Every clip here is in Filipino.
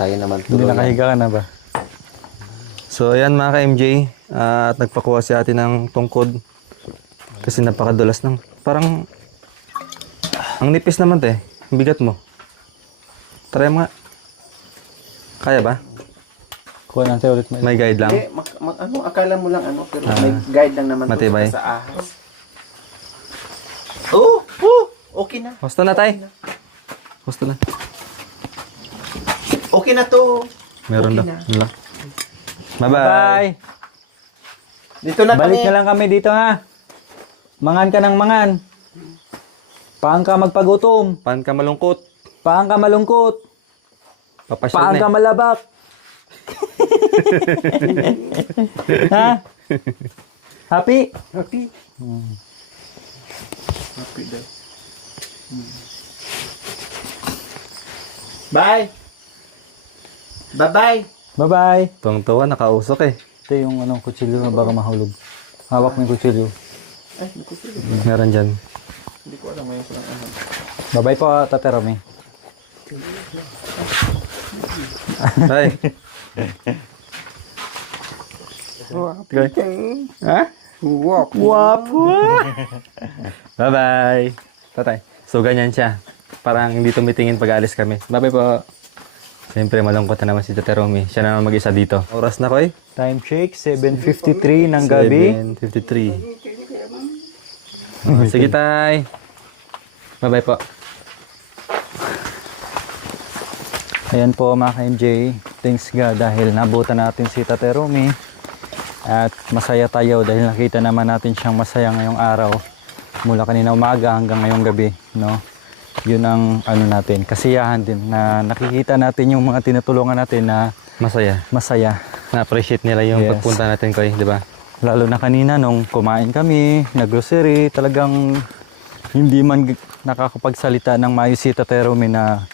Tayo naman Hindi tuloy. nakahiga ka na ba? So ayan mga ka-MJ, at nagpakuha si ate ng tungkod. Kasi napakadulas ng, parang, ang nipis naman te, ang bigat mo. Try mo nga. Kaya ba? Kuha natin ulit. May guide lang. Ano, akala mo lang ano, pero may guide lang naman matibay. to sa ahas. Oh, okay na. Husto na tay. Husto na. Okay na to. Meron Okay daw. na. Yun lang. Bye-bye. Bye! Dito na Balik kami. na lang kami dito ha. Mangan ka ng mangan. Paan ka magpagutom. Paan ka malungkot. Paan ka malungkot. Papasyal Paan na ka eh. malabak. Ha? Happy? Happy. Happy daw. Bye. Bye-bye. Bye-bye. Tuwang-tuwa, nakausok eh. Ito yung anong kutsilyo na baka mahulog. Hawak mo yung kutsilyo. Ay, hindi ko sila. Meron dyan. Hindi ko alam ngayon kung ano. Bye-bye po, Tate Romy. Bye. Ha? Wapo. Bye-bye. Tatay. So, ganyan siya. Parang hindi tumitingin pag aalis kami. Bye-bye po. Siyempre, malungkot na naman si Tate Romy. Siya naman mag-isa dito. Oras na ko eh. Time check, 7:53 ng gabi. 7:53. Sige, tay. Bye-bye po. Ayan po mga ka-MJ. Thanks God dahil nabutan natin si Tate Romy. At masaya tayo dahil nakita naman natin siyang masaya ngayong araw. Mula kanina umaga hanggang ngayong gabi. No? Yun ang ano natin, kasiyahan din na nakikita natin yung mga tinutulungan natin na Masaya. masaya. Na-appreciate nila yung Yes. pagpunta natin ko eh, di ba? Lalo na kanina nung kumain kami, nag-grocery, talagang hindi man nakakapagsalita ng maayos si Tate Romy na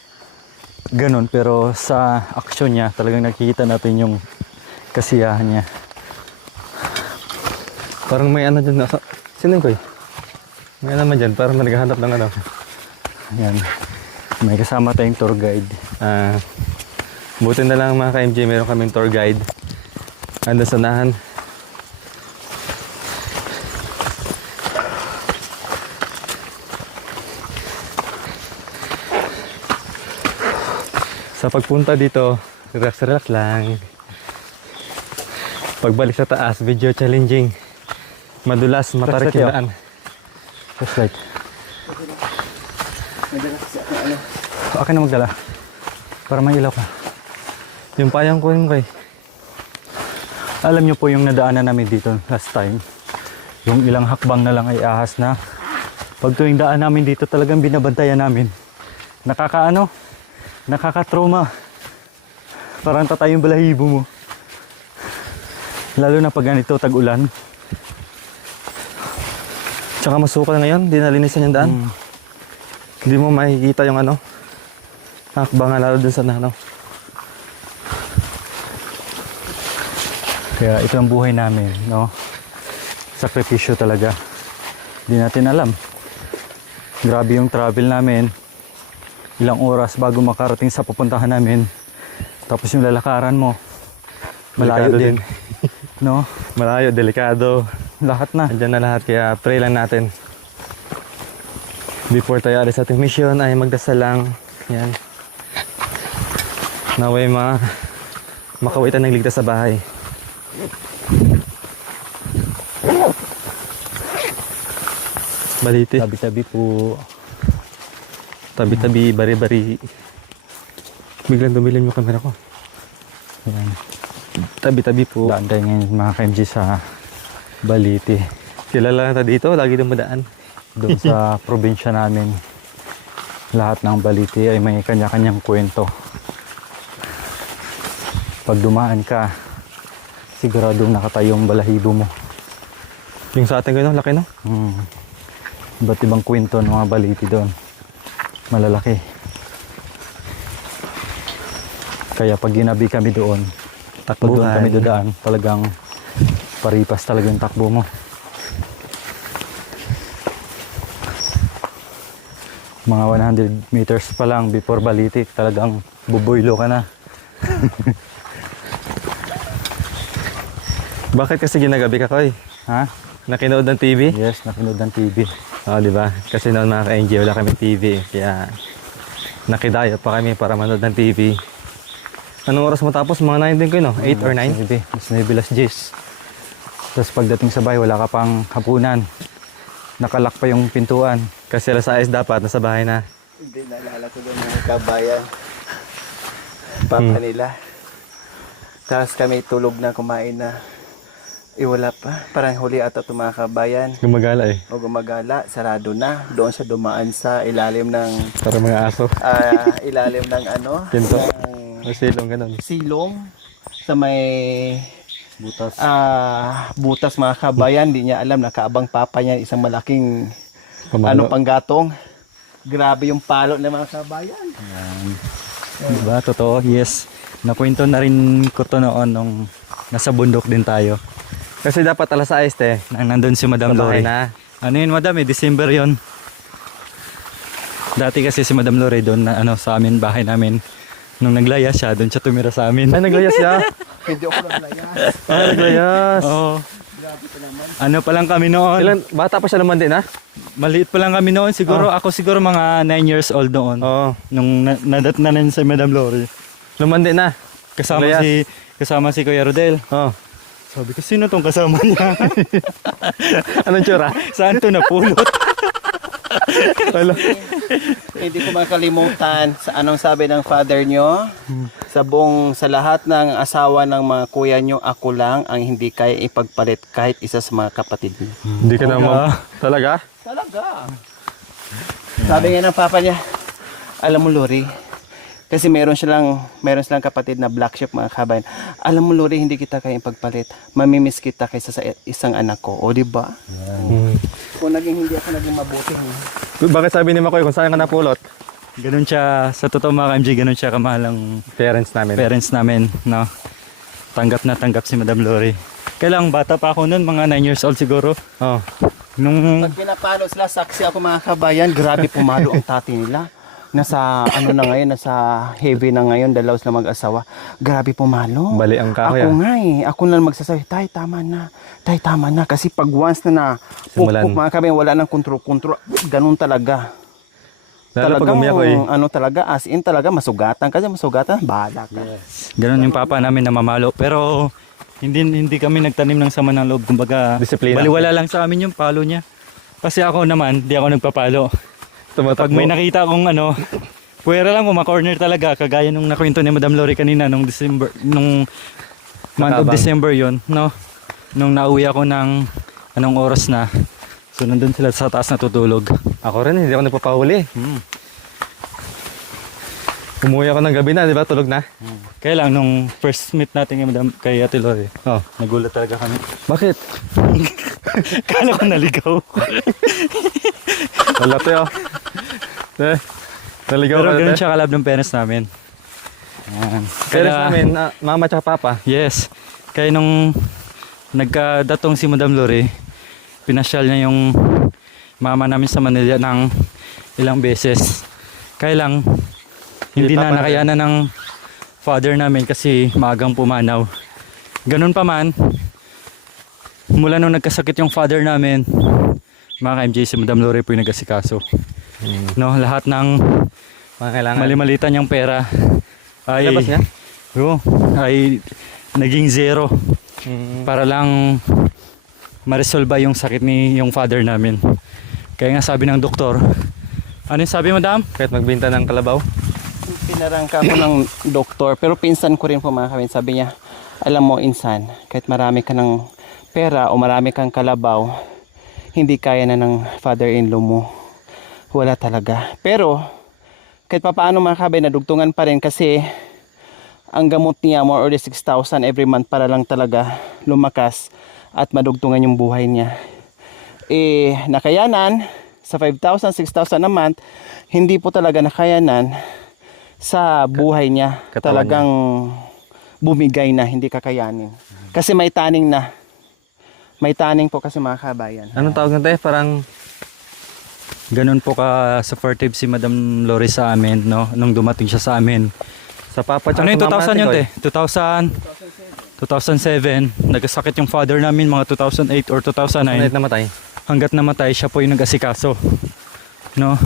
ganun. Pero sa aksyon niya, talagang nakikita natin yung kasiyahan niya. Parang may ano dyan. Sino ko eh? May ano naman dyan. Parang naghahanap ng ano. Ayan. May kasama tayong tour guide. Buti na lang mga ka-MJ, meron kaming tour guide. Ando sa unahan. Sa pagpunta dito, relax lang. Pagbalik sa taas, video challenging. Madulas, matarik yung daan. Just like. Akin na magdala. Para may ilaw ka. Yung payang ko yun kay. Alam niyo po yung nadaanan namin dito last time. Yung ilang hakbang na lang ay ahas na. Pag tuwing daan namin dito talagang binabantayan namin. Nakaka-trauma. Parang tatay yung balahibo mo. Lalo na pag ganito tag-ulan. Tsaka masukal ngayon, di nalinisan yung daan. Hindi mo makikita yung ano. Hakbangan lalo dun sa ano. Kaya ito ang buhay namin, no? Sakripisyo talaga. Hindi natin alam. Grabe yung travel namin. Ilang oras bago makarating sa pupuntahan namin. Tapos yung lalakaran mo. Malayo Delikado din. No? Malayo, delikado. Lahat na. Andyan na lahat, kaya pray lang natin. Before tayo alis sa ating mission ay magdasal lang. Yan. Naway makawitan ng ligtas sa bahay. Baliti. Tabi-tabi po. Tabi-tabi, bari-bari. Biglang dumilim yung camera ko. Ayan. Tabi-tabi po. Daan tayo ngayon mga ka-MG sa Baliti. Kilala na dito, lagi dumadaan. Doon sa probinsya namin. Lahat ng Baliti ay may kanya-kanyang kwento. Pag dumaan ka, siguradong nakatayo ang balahibo mo. Yung sa atin ganun, laki no? Iba't ibang kwento ng mga Baliti doon. Malalaki. Kaya pag ginabi kami doon, pag doon kami dodaan, talagang paripas talaga yung takbo mo. Mga 100 meters pa lang before Baliti, talagang buboylo ka na. Bakit kasi ginagabi ka, Koy? Ha? Nakinood ng TV? Yes, nakinood ng TV. Oo, di ba? Kasi noon mga ka-NJ, wala kami TV. Kaya nakidayo pa kami para manood ng TV. Anong oras mo tapos? Mga 9 din ko, no? 8 or 9? Maybe. Mas maybe last days. Tapos pagdating sa bahay, wala ka pang hapunan. Nakalak pa yung pintuan. Kasi alas 6 dapat, nasa bahay na. Hindi, naalala ko doon yung kabayan. Papa nila. Tapos kami tulog na, kumain na. Wala pa. Parang huli ata itong mga kabayan. Gumagala eh. O gumagala, sarado na. Doon siya dumaan sa ilalim ng Para mga aso. ilalim ng ano? Pinto. ng O silong, ganun. silong sa may Butas. butas mga kabayan. Hindi niya alam, nakaabang papa niya isang malaking Pamalo. panggatong. Grabe yung palo ng mga kabayan. Diba? Totoo. Yes. Nakwento na rin ko to noon nung nasa bundok din tayo. Kasi dapat alas 6 eh. Nang nandun si Madam Sa bahay Lori. na. Ano yun, Madam? December yun. Dati kasi si Madam Lori doon na sa amin, bahay namin. Nung naglaya siya, doon siya tumira sa amin. Ay, naglayas siya. Hindi ako naglayas. Naglayas. Oo. Ano pa lang kami noon? Ilan, bata pa siya naman din, ha? Maliit pa lang kami noon. Siguro, ako siguro mga 9 years old noon. Oo. Nung nadat na rin si Madam Lori. Lumandi na. Naglayas. Kasama si Kuya Rodel. Oo. Sabi ko, sino tong kasama niya? Anong tsura? Saan to napulot? Wala. Hindi ko makalimutan sa anong sabi ng father nyo. Sa lahat ng asawa ng mga kuya nyo, ako lang ang hindi kaya ipagpalit kahit isa sa mga kapatid nyo. Hindi ka naman. Talaga? Talaga. Sabi nga ng papa niya, alam mo Lori, kasi meron silang kapatid na black sheep mga kabayan. Alam mo Lori, hindi kita kaya ipagpalit. Mamimiss kita kaysa sa isang anak ko. O di ba? Kung hindi ako naging mabuti. Bakit sabi ni Makoy kung saan ka napulot? Ganun siya, sa totoo mga MJ, ganun siya kamahal ang Parents namin. no? Tanggap na tanggap si Madam Lori. Kailang bata pa ako noon, mga 9 years old siguro. Oh. Nung Pag pinapalo sila, saksi ako mga kabayan, grabe pumalo ang tati nila. Nasa heavy na ngayon, dalaw sila mag-asawa. Grabe pumalo. Bali ang kahoy, Ako nga eh, ako na magsasabi, tay tama na. Kasi pag once na Simulan. mga kabayan, wala nang kontrol, ganun talaga. Lalo pag umiyak ko eh. Talaga, as in talaga, masugatan. Kasi masugatan, bahala ka. ganun yung papa namin na mamalo. Pero hindi kami nagtanim ng sama ng loob. Kumbaga, Disiplina. baliwala lang sa amin yung palo niya. Kasi ako naman, di ako nagpapalo. Pag may nakita akong puwera lang corner talaga, kagaya nung nakwento ni Madam Lori kanina nung month of December yon, no? Nung nauwi ako ng anong oras na. So nandun sila sa taas natutulog. Ako rin, hindi ako nagpapahuli. Umuwi ako ng gabi na, di ba? Tulog na. Kaya lang nung first meet natin kay Ate Lori, Oh. nagulat talaga kami. Bakit? Kala ko naligaw. Wala tayo. Naligaw Pero ka ganun na siya kalab ng parents namin. Ayan. Parents namin, mama tsaka papa. Yes. Kaya nung nagkadatong si Madam Lori, pinasyal niya yung mama namin sa Manila ng ilang beses. Kaya lang, hindi na nakayanan ng father namin kasi maagang pumanaw. Ganun pa man, mula nung nagkasakit yung father namin, mga ka-MJ, si Madam Lori po yung nag-asikaso. No, lahat ng Mga kailangan. mali-malitan niyang pera ay Labas niya? Oo, ay naging zero para lang ma-resolve yung sakit ni yung father namin. Kaya nga sabi ng doktor, ano yung sabi, Madam? Kahit magbinta ng kalabaw. Pinarangka ko ng doktor, pero pinsan ko rin po mga kabayan. Sabi niya, alam mo insan, kahit marami ka ng pera o marami kang kalabaw, hindi kaya na ng father-in-law mo. Wala talaga. Pero, kahit papaano mga kabayan, nadugtungan pa rin kasi ang gamot niya, more or less 6,000 every month para lang talaga lumakas at madugtungan yung buhay niya. Nakayanan sa 5,000, 6,000 a month, hindi po talaga nakayanan sa buhay niya. Katawan Talagang bumigay na, hindi kakayanin. Kasi may taning na. May taning po kasi mga kabayan. Anong tawag na tayo? Parang Ganun po ka supportive si Madam Lori sa amin, no? Nung dumating siya sa amin. Sa papa tsaka Ano yung sa mama 2000 natin, yun, Koy? te? 2007. Nagkasakit yung father namin mga 2008 or 2009. Namatay. Hanggat namatay, siya po yung nag-asikaso. No?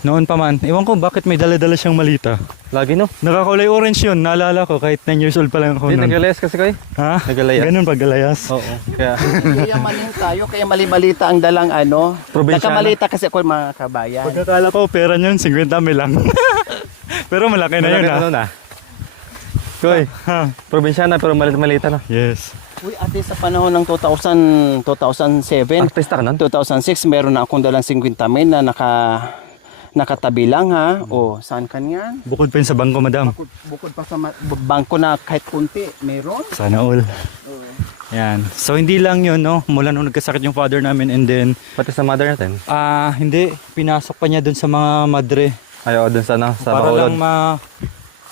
Noon pa man, ewan ko bakit may dala-dala siyang malita. Lagi no? Nakakulay orange yun, naalala ko kahit 9 years old pa lang ako Hindi, noon. nagalayas kasi Koy. Ha? Nagalayas. Ganun pag galayas. Oo. Kaya, Kaya maling tayo, kaya mali-malita ang dalang ano. Probinsyano. Nakamalita kasi ako mga kabayan. Pagkakala ko, pera niyan, 50 mil lang. Pero malaki na yun, ha? ano na? Koy, Ha? probinsyana pero malita na. Yes. Uy, ate, sa panahon ng 2007, Artista ka nun? 2006, meron na akong dalang 50 mil na nakatabi lang ha. O, saan ka niyan? Bukod pa yun sa bangko, madam. Bukod pa sa bangko na kahit kunti, meron. Sana all. Yan. So, hindi lang yun, no? Mula nung nagkasakit yung father namin and then, Pati sa mother natin. hindi. Pinasok pa niya dun sa mga madre. Ayaw dun sa, sa Para Bacolod. lang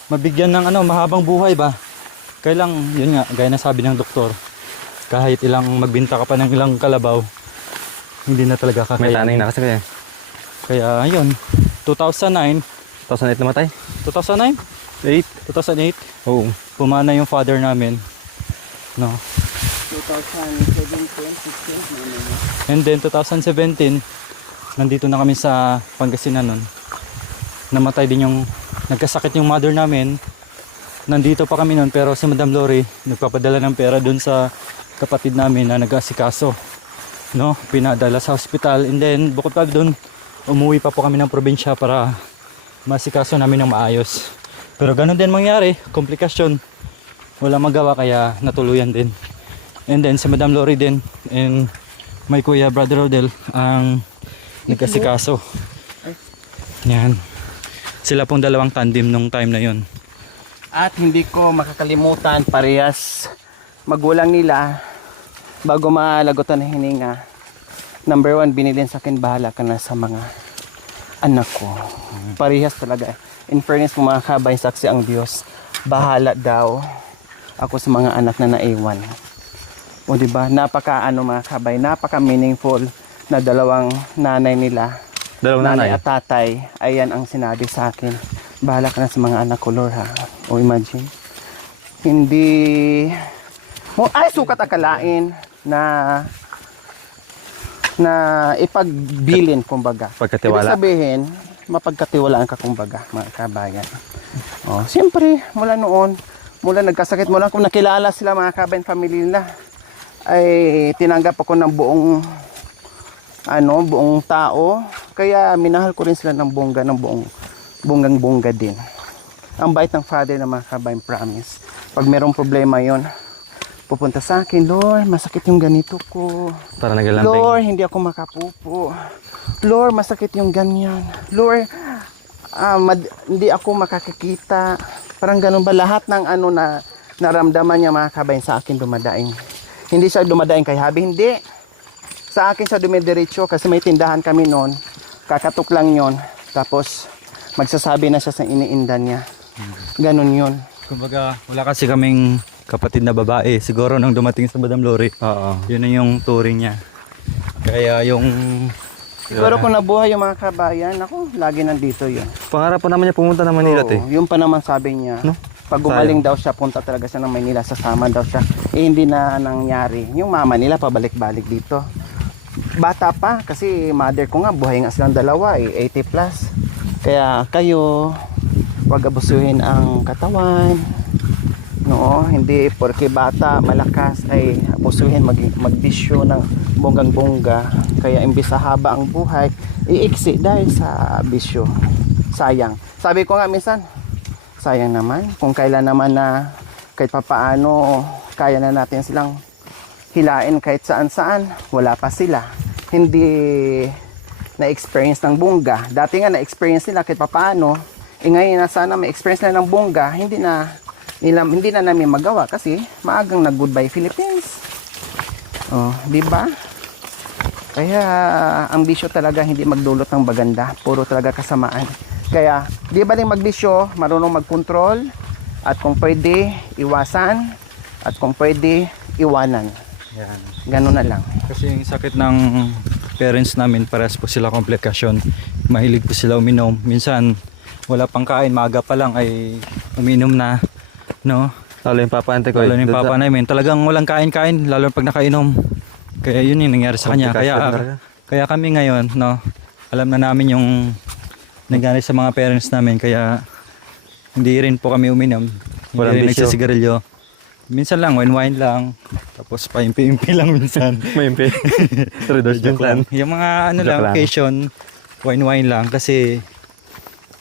mabigyan ng mahabang buhay ba. Kaya lang, yun nga, gaya na sabi ng doktor, kahit ilang magbinta ka pa ng ilang kalabaw, hindi na talaga May kakayanin. tanay na kasi kaya. Kaya yun, 2009, 2008 namatay? 2009? 2008, Oo. pumana yung father namin. No. 2017, 16, And then 2017, nandito na kami sa Pangasinan nun. Namatay din yung, nagkasakit yung mother namin. Nandito pa kami nun pero si Madam Lori nagpapadala ng pera dun sa kapatid namin na nag-asikaso. No, pinadala sa hospital and then bukod pa dun, umuwi pa po kami ng probinsya para masikaso namin ng maayos. Pero ganun din mangyari, komplikasyon. Wala magawa kaya natuluyan din. And then si Madam Lori din and my kuya Brother Rodel ang nagkasikaso. Yan. Sila pong dalawang tandem nung time na yon. At hindi ko makakalimutan, parehas magulang nila bago malagutan ng hininga. Number 1, binilin sa akin, bahala ka na sa mga anak ko. Parehas talaga. In fairness, kung mga kabay, saksi ang Diyos, bahala daw ako sa mga anak na naiwan. O diba, mga kabay, napaka meaningful na dalawang nanay nila. Dalawang nanay. At tatay, ayan ang sinabi sa akin. Bahala ka na sa mga anak ko, Lord, ha? O imagine. Hindi mo sukat akalain na ipagbilin, kumbaga. Pagkatiwala. Ibig sabihin, mapagkatiwalaan ka, kumbaga, mga kabayan. O, siyempre, mula noon, mula nagkasakit, mula kung nakilala sila, mga kabayan, family nila, ay tinanggap ako ng buong tao. Kaya minahal ko rin sila ng bonggang-bongga din. Ang bait ng father na mga kabayan, promise. Pag merong problema yon, pupunta sa akin, Lord, masakit yung ganito ko. Para nagalantay. Lord, hindi ako makapupo. Lord, masakit yung ganyan. Lord, hindi ako makakakita. Parang ganun ba, lahat ng na naramdaman niya, mga kabayan, sa akin dumadaing. Hindi siya dumadaing kay Habi, hindi. Sa akin siya dumidiretso kasi may tindahan kami noon. Kakatok lang yon. Tapos magsasabi na siya sa iniinda niya. Ganun yun. Kumbaga, wala kasi kaming kapatid na babae. Siguro nung dumating sa Madam Lori, Oo. yun na yung touring niya. Kaya yung Siguro kung nabuhay yung mga kabayan, ako, lagi nandito yun. Pangarap pa naman niya pumunta ng Manila, Oo, yung pa naman sabi niya. No? Pag gumaling daw siya, punta talaga siya ng Maynila, sasama daw siya. Hindi na nangyari. Yung mama nila pabalik-balik dito. Bata pa, kasi mother ko nga, buhay nga silang dalawa, 80 plus. Kaya kayo, wag abusuhin ang katawan. No, hindi porke bata, malakas ay abusuhin, magbisyo ng bonggang-bongga. Kaya imbis sa haba ang buhay, iiksi dahil sa bisyo. Sayang. Sabi ko nga minsan, sayang naman kung kailan naman na kahit papaano kaya na natin silang hilain kahit saan-saan, wala pa sila. Hindi na-experience ng bongga. Dati nga na-experience nila kahit papaano, ngayon na sana may-experience na ng bongga, hindi na namin magawa kasi maagang nag-goodbye Philippines. Oh, di ba? Kaya ang bisyo talaga hindi magdulot ng maganda, puro talaga kasamaan. Kaya di ba din magbisyo, marunong mag-control, at kung pwede iwasan, at kung pwede iwanan. yan. Ganun na lang. Kasi yung sakit ng parents namin, parehas po sila komplikasyon. Mahilig po sila uminom. Minsan, wala pang kain, maaga pa lang ay uminom na, no? Lalo yung papaante ko. Lalo yung papa namin, talagang walang kain-kain, lalo pag nakainom. Kaya yun yung nangyari sa kanya. Kaya kami ngayon, no, alam na namin yung nangyari sa mga parents namin, kaya hindi rin po kami uminom. Walang Hindi rin bisyo. nagsisigarilyo. Minsan lang, wine lang. Tapos paimpi-impi lang minsan. May impi. Joke lang. Yung mga ano Joke lang, lang. occasion, wine lang. Kasi,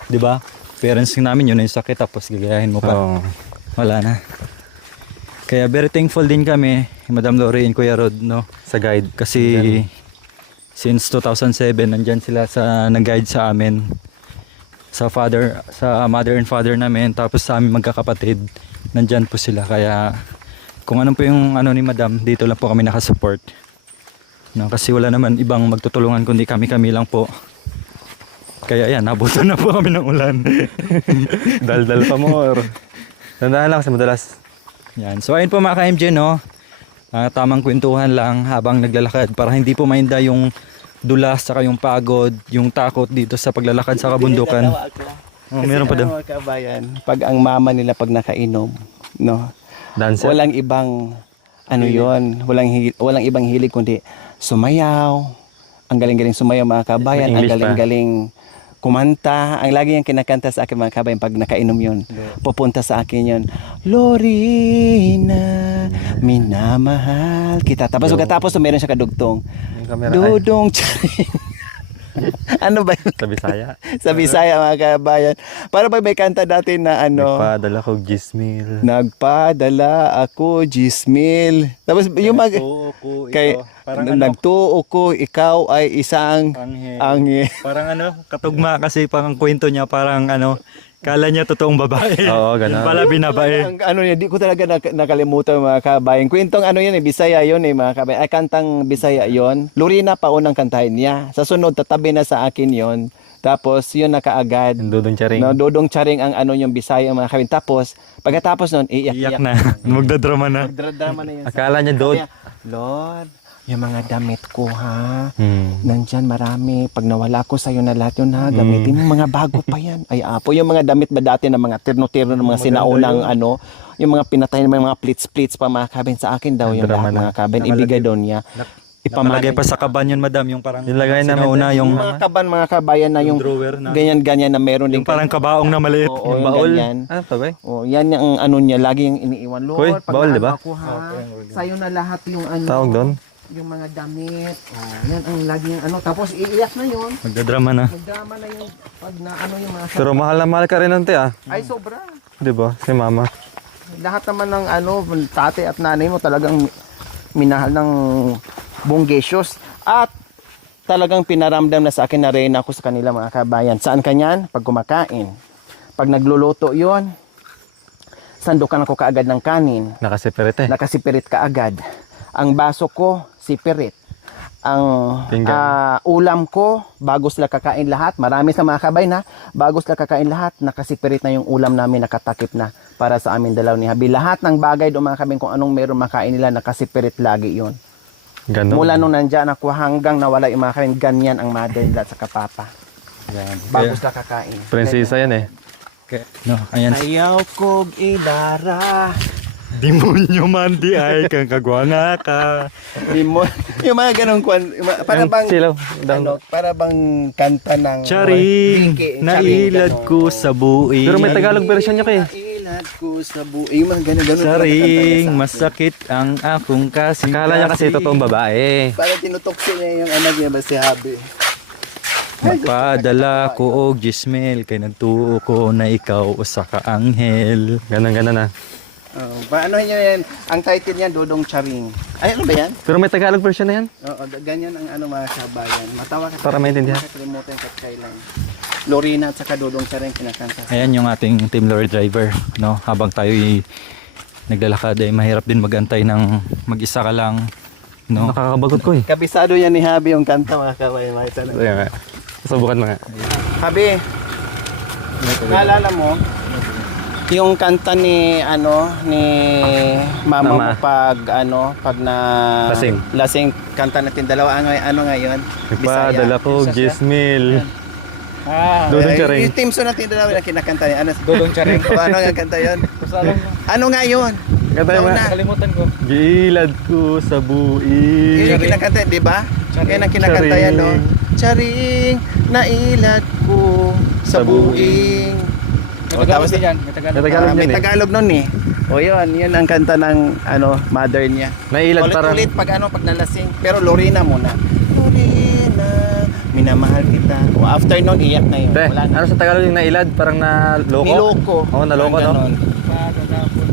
di ba, parents namin yun yung sakit, tapos gagayahin mo pa. Oo. Wala na. Kaya very thankful din kami, Madam Lori and Kuya Rod, no? Sa guide. Kasi since 2007 nandyan sila sa nag-guide sa amin, sa mother and father namin, tapos sa aming magkakapatid, nandyan po sila. Kaya kung ano po yung ano ni Madam, dito lang po kami nakasupport, no? Kasi wala naman ibang magtutulungan kundi kami lang po. Kaya yan, nabutan na po kami ng ulan. Dal-dal pa more. Tandaan lang kasi madalas. Yan. So ayun po mga ka-MJ, no? Tamang kwentuhan lang habang naglalakad para hindi po mainda yung dulas saka yung pagod, yung takot dito sa paglalakad sa kabundukan. Oh, meron pa daw. Mga kabayan, pag ang mama nila pag nakainom, no? Dancer. Walang ibang ano yon, walang ibang hilig kundi sumayaw. Ang galing-galing sumayaw mga kabayan, ang English pa. galing-galing kumanta. Ang lagi yung kinakanta sa akin mga kabayan pag nakainom yun. Pupunta sa akin yun. Lorena, minamahal kita. Tapos pagkatapos meron siya kadugtong. Yung camera. Ay, Dudong charing. Ano ba yun? sa Bisaya. Sa Bisaya mga kabayan. Para ba may kanta dati na ano? Nagpadala ko gismil. Nagpadala ako 10,000. Tapos yung mag kay nagtuo ko ikaw ay isang angel. Parang ano, katugma kasi parang kwento niya parang ano, kala niya totoong babae. Oo, ganun. Pala binabae. Ang ano niya, di ko talaga nakalimutan mga kabayan. Kwentong ano yan, Bisaya yun mga kabayan. Ay, kantang Bisaya yun. Lorena pa unang kantahin niya. Sa sunod, tatabi na sa akin yun. Tapos, yun na kaagad. Yung Dudong Charing. No, Dudong Charing ang ano yung Bisaya mga kabayan. Tapos, pagkatapos nun, Iyak na. Magdadrama na. Magdradrama na yun. Akala niya doon. Lord, yung mga damit ko ha, Hmm. nandyan marami. Pag nawala ko sa'yo na lahat yun ha, gamitin mo mga bago pa yan. Ay apo, yung mga damit ba dati ng mga terno-terno ng mga sinaunang ano, yung mga pinatay ng mga plits-plits pa mga kabin sa akin daw yung Drama lahat na. mga kabin. Ibigay daw niya. Ipamalagay pa sa kaban yun, Madam, yung parang Yung lagay namin sinauna din. yung Mga kaban, mga kabayan na yung drawer na. ganyan-ganyan na meron din. Yung parang kabaong na maliit. Oo, Yung yung baul. ganyan. Ano to ba? Oh, yan yung ano niya, lagi yung iniiwan. Lord, Hoy, pag baul, di ba? naawa ko, ha, sa'yo na lahat yung ano. Tawag doon? Yung mga damit. Oh, yan ang laging ano. Tapos iiyak na yun. Magdadrama na. Magdrama na yung pag na ano yung mga Pero mahal na mahal ka rin nante ah. ay sobra. Di ba? Si mama. Lahat naman ng ano, tate at nanay mo talagang minahal ng bonggesyos. At talagang pinaramdam na sa akin na rin ako sa kanila mga kabayan. Saan kanyan? Pag kumakain. Pag nagluluto yon, sandukan ako kaagad ng kanin. Nakasipirit eh. Nakasipirit ka agad. Ang baso ko, sipirit. Ang Pinggan. ulam ko, bago sila kakain lahat, marami sa mga kabay na, bago sila kakain lahat, nakasipirit na yung ulam namin, nakatakip na para sa amin dalaw ni Habi. Lahat ng bagay doon mga kabay, kung anong meron makain nila, nakasipirit lagi yon. Ganun. Mula nung nandyan ako hanggang nawala yung mga kabay, ganyan ang mother nila sa kapapa. Yan. Bago sila kakain. Prinsesa yan eh. No, ayan. Sayaw kog idara. Demonyo man di ay kang kagwanga ka. Yung mga ganong para bang Silaw. ano, para bang kanta ng Charing, Charing, nailad ganon. ko sa buhay. Pero may Tagalog version niya kayo. Nailad ko sa buhay. Yung mga ganun. Charing, masakit ang akong kasi. Akala niya kasi totoong babae. Para tinutokso niya yung anak niya ba si Habi. Magpadala ko og gismel kay nagtuo ko na ikaw usa ka anghel. Ganun na. Paano niya yan? Ang title niyan, Dodong Charing. Ay, ano ba yan? Pero may Tagalog version na yan. Oo, ganyan ang ano mga kabayan. Matawa ka. Para maintindihan. Nakakalimutan ka kailan. Lorena at saka Dodong Charing kinakanta. Ayan yung ating team lorry driver, no? Habang tayo naglalakad ay mahirap din magantay ng mag-isa ka lang, no? Nakakabagot ko eh. Kabisado yan ni Habi yung kanta mga kabayan. Makita na. Ayan nga. Subukan mo nga. Habi, naalala mo yung kanta ni mama mo Mama. pag na Lasing. kanta natin dalawa ano ngayon? Nagpadala ko Isa siya. gismil. Dudong Charing. Yung team song natin namin na kinakanta niya. Ano, Dudong Charing. ano nga kanta yun? Ano nga yun? Kanta mo Ikaw na. na. Nakalimutan ko. Gilad ko sa Yun buin. yung kinakanta, di ba? Kaya nang kinakanta yan, no? Charing, nailad ko sa Sa buing. May Tagalog din yan. May Tagalog. May Tagalog May yan eh. Tagalog nun eh. O yun ang kanta ng mother niya. Nailad parang... Ulit pag pag nalasing. Pero Lorena muna. Lorena, minamahal kita. O after nun, iyak na yun. Te, Wala na. ano sa Tagalog yung nailad? Parang naloko? Niloko. Oo, naloko, Parang no? ganon. Pagkakapon